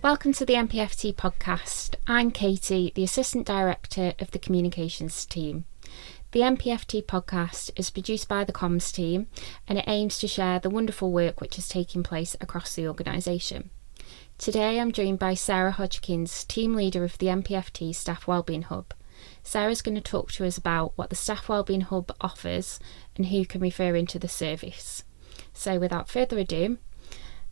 Welcome to the MPFT Podcast. I'm Katie, the Assistant Director of the Communications team. The MPFT Podcast is produced by the comms team and it aims to share the wonderful work which is taking place across the organisation. Today I'm joined by Sarah Hodgkins, Team Leader of the MPFT Staff Wellbeing Hub. Sarah's going to talk to us about what the Staff Wellbeing Hub offers and who can refer into the service. So without further ado,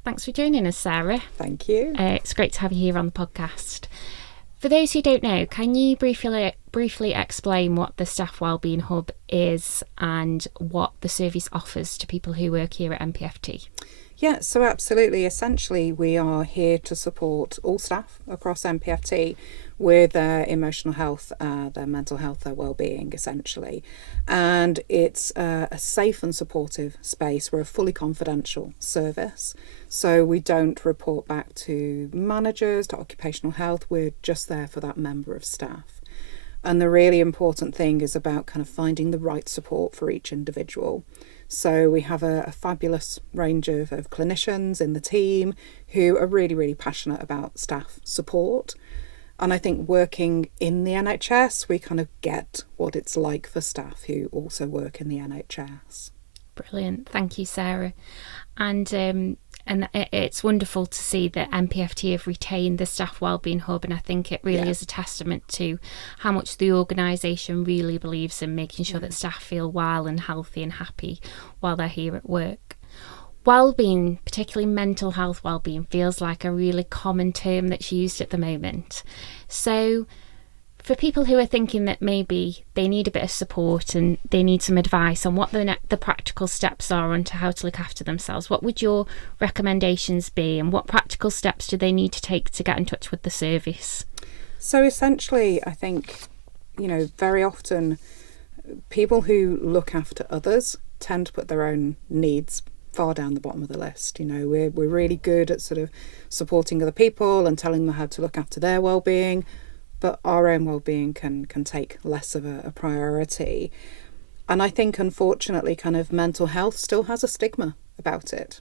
thanks for joining us, Sarah. Thank you. It's great to have you here on the podcast. For those who don't know, can you briefly explain what the Staff Wellbeing Hub is and what the service offers to people who work here at MPFT? Yeah, so absolutely. Essentially, we are here to support all staff across MPFT with their emotional health, their mental health, their well-being, essentially. And it's a safe and supportive space. We're a fully confidential service. So we don't report back to managers, to occupational health. We're just there for that member of staff. And the really important thing is about kind of finding the right support for each individual. So we have a fabulous range of clinicians in the team who are really, really passionate about staff support. And I think working in the NHS, we kind of get what it's like for staff who also work in the NHS. Brilliant. Thank you, Sarah. And it's wonderful to see that MPFT have retained the Staff Wellbeing Hub, and I think it really is a testament to how much the organisation really believes in making sure that staff feel well and healthy and happy while they're here at work. Wellbeing, particularly mental health wellbeing, feels like a really common term that's used at the moment. So for people who are thinking that maybe they need a bit of support and they need some advice on what the practical steps are onto how to look after themselves, what would your recommendations be and what practical steps do they need to take to get in touch with the service? So essentially, I think, very often people who look after others tend to put their own needs far down the bottom of the list. We're really good at sort of supporting other people and telling them how to look after their well-being, but our own well-being can take less of a priority. And I think, unfortunately, kind of mental health still has a stigma about it,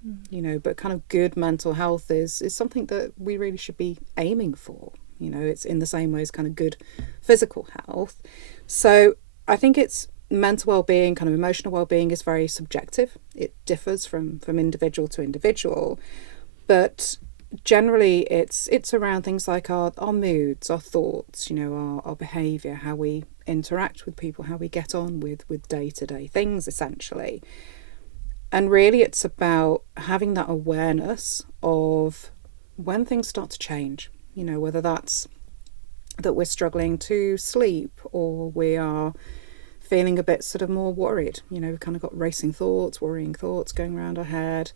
but kind of good mental health is something that we really should be aiming for. It's in the same way as kind of good physical health. So I think it's mental well-being, kind of emotional well-being is very subjective. It differs from individual to individual, but generally it's around things like our moods, our thoughts, our behaviour, how we interact with people, how we get on with day-to-day things, essentially. And really it's about having that awareness of when things start to change, whether that's that we're struggling to sleep or we are feeling a bit sort of more worried, we've kind of got racing thoughts, worrying thoughts going around our head,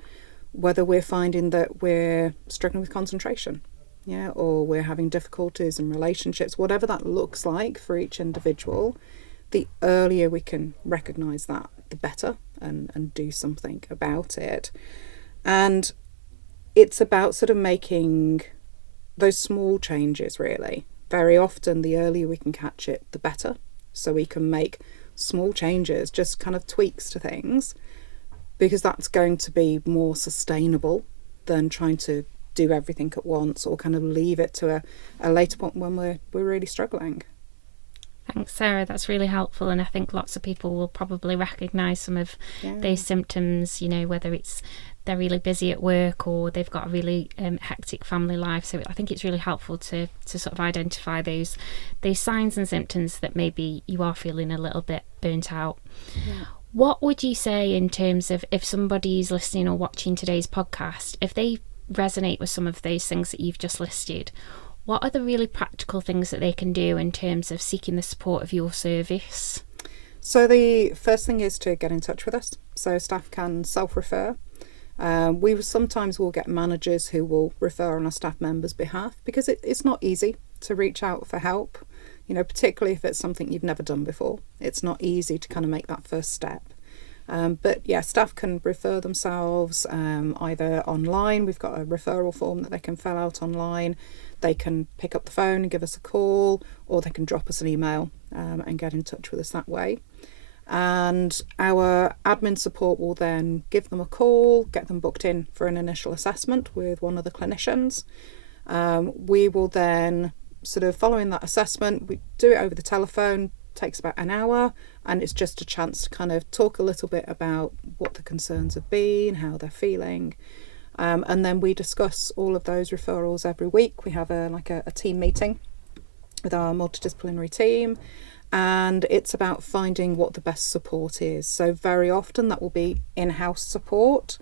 whether we're finding that we're struggling with concentration, or we're having difficulties in relationships, whatever that looks like for each individual, the earlier we can recognise that, the better, and do something about it. And it's about sort of making those small changes, really. Very often, the earlier we can catch it, the better. So we can make small changes, just kind of tweaks to things, because that's going to be more sustainable than trying to do everything at once or kind of leave it to a later point when we're really struggling. Thanks, Sarah. That's really helpful, and I think lots of people will probably recognise some of those symptoms, whether it's they're really busy at work or they've got a really hectic family life. So I think it's really helpful to sort of identify those signs and symptoms that maybe you are feeling a little bit burnt out. Yeah. What would you say in terms of if somebody's listening or watching today's podcast, if they resonate with some of those things that you've just listed, what are the really practical things that they can do in terms of seeking the support of your service? So the first thing is to get in touch with us. So staff can self-refer. We sometimes will get managers who will refer on our staff members' behalf because it's not easy to reach out for help. Particularly if it's something you've never done before. It's not easy to kind of make that first step. But staff can refer themselves either online. We've got a referral form that they can fill out online. They can pick up the phone and give us a call, or they can drop us an email and get in touch with us that way. And our admin support will then give them a call, get them booked in for an initial assessment with one of the clinicians. We will then sort of, following that assessment, we do it over the telephone, takes about an hour, and it's just a chance to kind of talk a little bit about what the concerns have been, how they're feeling. And then we discuss all of those referrals every week. We have a team meeting with our multidisciplinary team, and it's about finding what the best support is. So very often that will be in-house support.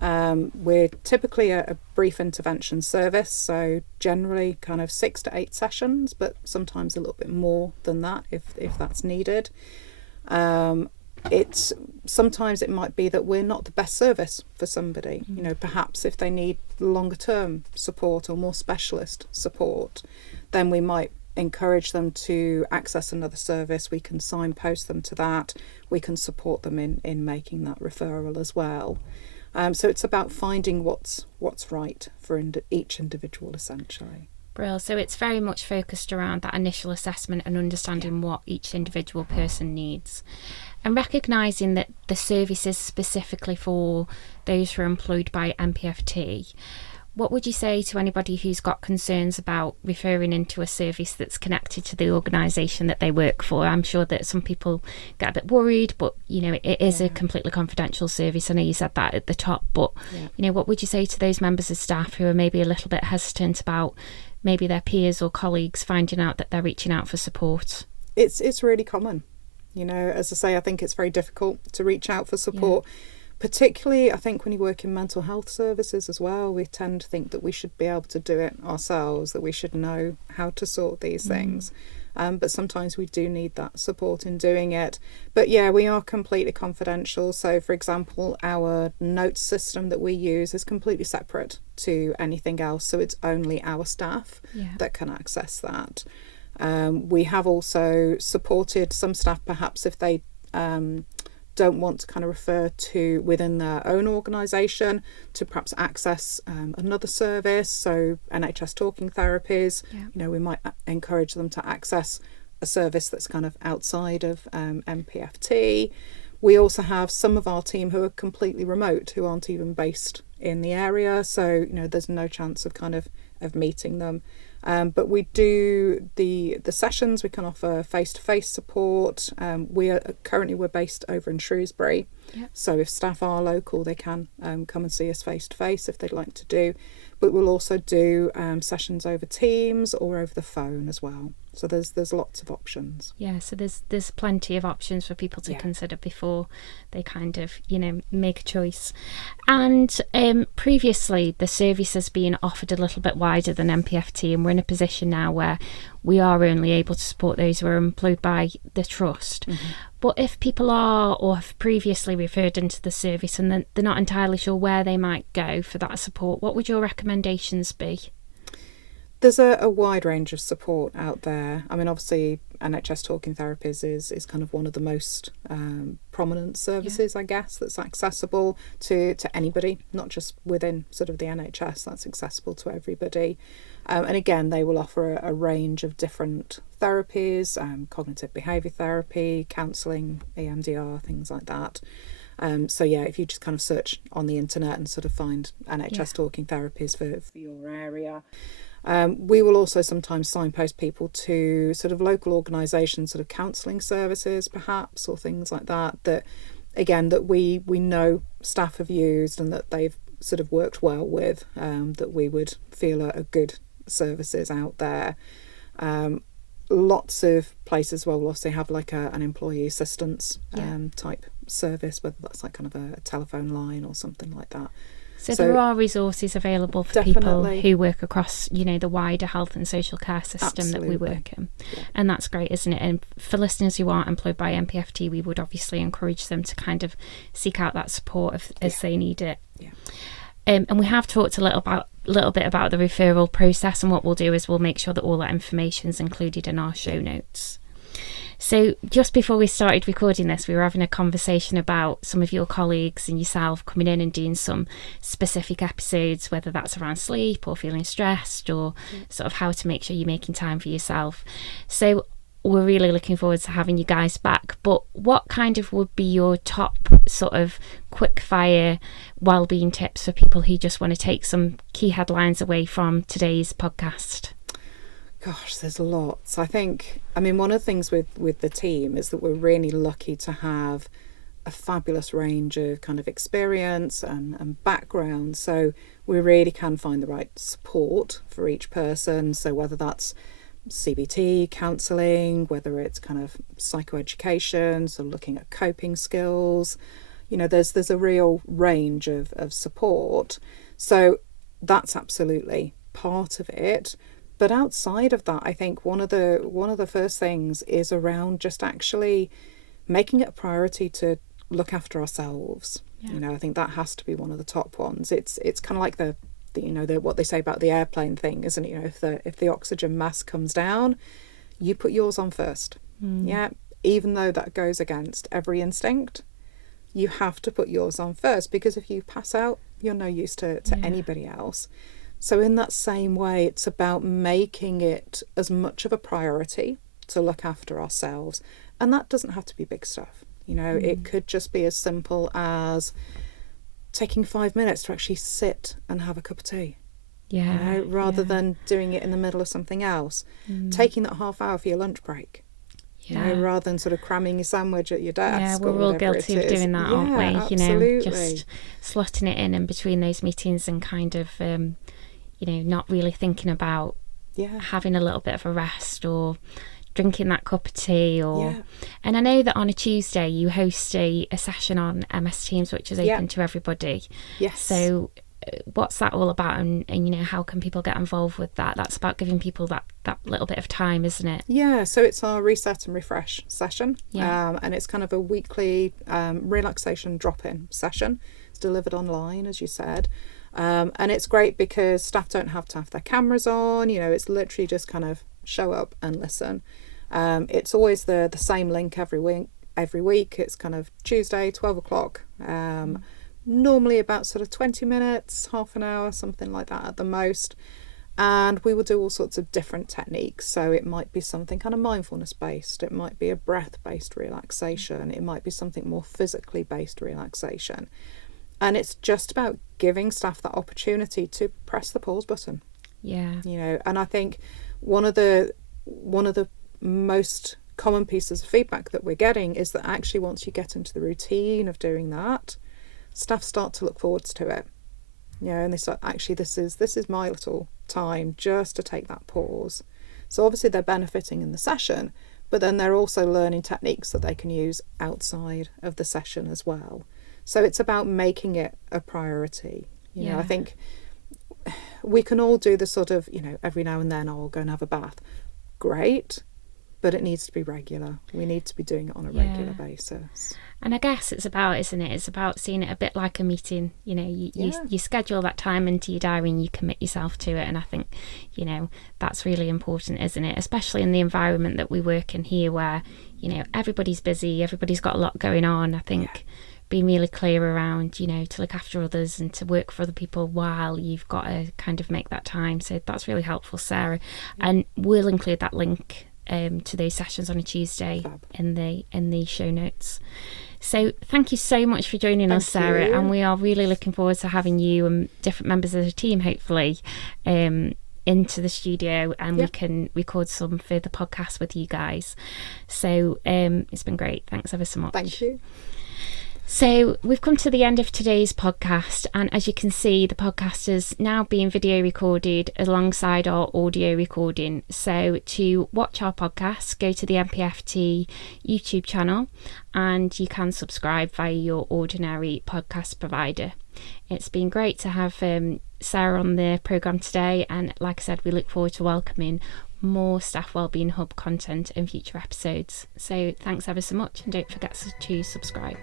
We're typically a brief intervention service, so generally kind of 6 to 8 sessions, but sometimes a little bit more than that if that's needed. Sometimes it might be that we're not the best service for somebody. You know, perhaps if they need longer term support or more specialist support, then we might encourage them to access another service. We can signpost them to that. We can support them in making that referral as well. So it's about finding what's right for each individual, essentially. Brilliant. So it's very much focused around that initial assessment and understanding what each individual person needs, and recognising that the service is specifically for those who are employed by MPFT. What would you say to anybody who's got concerns about referring into a service that's connected to the organisation that they work for? I'm sure that some people get a bit worried, but, you know, it is a completely confidential service. I know you said that at the top, but, you know, what would you say to those members of staff who are maybe a little bit hesitant about maybe their peers or colleagues finding out that they're reaching out for support? It's really common. You know, as I say, I think it's very difficult to reach out for support. Particularly, I think when you work in mental health services as well, we tend to think that we should be able to do it ourselves, that we should know how to sort these things. But sometimes we do need that support in doing it. But yeah, we are completely confidential. So, for example, our notes system that we use is completely separate to anything else. So it's only our staff that can access that. We have also supported some staff, perhaps if they don't want to kind of refer to within their own organisation, to perhaps access another service. So NHS talking therapies, you know, we might encourage them to access a service that's kind of outside of MPFT. We also have some of our team who are completely remote, who aren't even based in the area. So, you know, there's no chance of kind of meeting them. But we do the sessions. We can offer face-to-face support. We're based over in Shrewsbury, so if staff are local, they can come and see us face-to-face if they'd like to do. But we'll also do sessions over Teams or over the phone as well. So there's lots of options. Yeah, so there's plenty of options for people to consider before they kind of, you know, make a choice. And previously the service has been offered a little bit wider than MPFT, and we're in a position now where we are only able to support those who are employed by the trust. But if people are or have previously referred into the service and they're not entirely sure where they might go for that support, what would your recommendations be? There's a wide range of support out there. I mean, obviously, NHS talking therapies is kind of one of the most prominent services, I guess, that's accessible to anybody, not just within sort of the NHS. That's accessible to everybody. And again, they will offer a range of different therapies, cognitive behaviour therapy, counselling, EMDR, things like that. So yeah, if you just kind of search on the internet and sort of find NHS talking therapies for your area. We will also sometimes signpost people to sort of local organisations, sort of counselling services perhaps, or things like that again, that we know staff have used and that they've sort of worked well with, that we would feel are good services out there. Lots of places will also have like an employee assistance type service, whether that's like kind of a telephone line or something like that. So there are resources available for people who work across, you know, the wider health and social care system that we work in. And that's great, isn't it? And for listeners who aren't employed by MPFT, we would obviously encourage them to kind of seek out that support as they need it. And we have talked a little bit about the referral process, and what we'll do is we'll make sure that all that information is included in our show notes. So just before we started recording this, we were having a conversation about some of your colleagues and yourself coming in and doing some specific episodes, whether that's around sleep or feeling stressed or sort of how to make sure you're making time for yourself. So we're really looking forward to having you guys back. But what kind of would be your top sort of quick fire wellbeing tips for people who just want to take some key headlines away from today's podcast? Gosh, there's lots. I mean, one of the things with the team is that we're really lucky to have a fabulous range of kind of experience and background. So we really can find the right support for each person. So whether that's CBT, counselling, whether it's kind of psychoeducation, so looking at coping skills, there's a real range of support. So that's absolutely part of it. But outside of that, I think one of the first things is around just actually making it a priority to look after ourselves. I think that has to be one of the top ones. It's kind of like the what they say about the airplane thing, isn't it? If the oxygen mask comes down, you put yours on first. Even though that goes against every instinct, you have to put yours on first, because if you pass out, you're no use to anybody else. So in that same way, it's about making it as much of a priority to look after ourselves. And that doesn't have to be big stuff. It could just be as simple as taking 5 minutes to actually sit and have a cup of tea. Rather than doing it in the middle of something else. Taking that half hour for your lunch break. Rather than sort of cramming your sandwich at your desk. We're all guilty of doing that, aren't we? Absolutely. Just slotting it in between those meetings and kind of, not really thinking about having a little bit of a rest or drinking that cup of tea. And I know that on a Tuesday you host a session on MS Teams, which is open to everybody. Yes. So what's that all about, and how can people get involved with that? That's about giving people that little bit of time, isn't it? So it's our reset and refresh session, and it's kind of a weekly relaxation drop-in session. It's delivered online, as you said, and it's great because staff don't have to have their cameras on. It's literally just kind of show up and listen. It's always the same link every week. It's kind of Tuesday, 12 o'clock. Normally about sort of 20 minutes, half an hour, something like that at the most. And we will do all sorts of different techniques. So it might be something kind of mindfulness based. It might be a breath based relaxation. It might be something more physically based relaxation. And it's just about giving staff that opportunity to press the pause button. And I think one of the most common pieces of feedback that we're getting is that actually once you get into the routine of doing that, staff start to look forwards to it. And they start, actually this is my little time just to take that pause. So obviously they're benefiting in the session, but then they're also learning techniques that they can use outside of the session as well. So it's about making it a priority. I think we can all do the sort of, every now and then I'll go and have a bath. Great, but it needs to be regular. We need to be doing it on a regular basis. And I guess it's about, isn't it? It's about seeing it a bit like a meeting. You schedule that time into your diary and you commit yourself to it. And I think, that's really important, isn't it? Especially in the environment that we work in here where, everybody's busy, everybody's got a lot going on. I think being really clear around, to look after others and to work for other people while you've got to kind of make that time. So that's really helpful, Sarah. And we'll include that link to those sessions on a Tuesday in the show notes. So thank you so much for joining us, Sarah, and we are really looking forward to having you and different members of the team hopefully into the studio, and we can record some further podcasts with you guys. So it's been great. Thanks ever so much. Thank you. So we've come to the end of today's podcast, and as you can see, the podcast is now being video recorded alongside our audio recording. So to watch our podcast, go to the MPFT YouTube channel and you can subscribe via your ordinary podcast provider. It's been great to have Sarah on the programme today, and like I said, we look forward to welcoming more Staff Wellbeing Hub content in future episodes. So thanks ever so much, and don't forget to subscribe.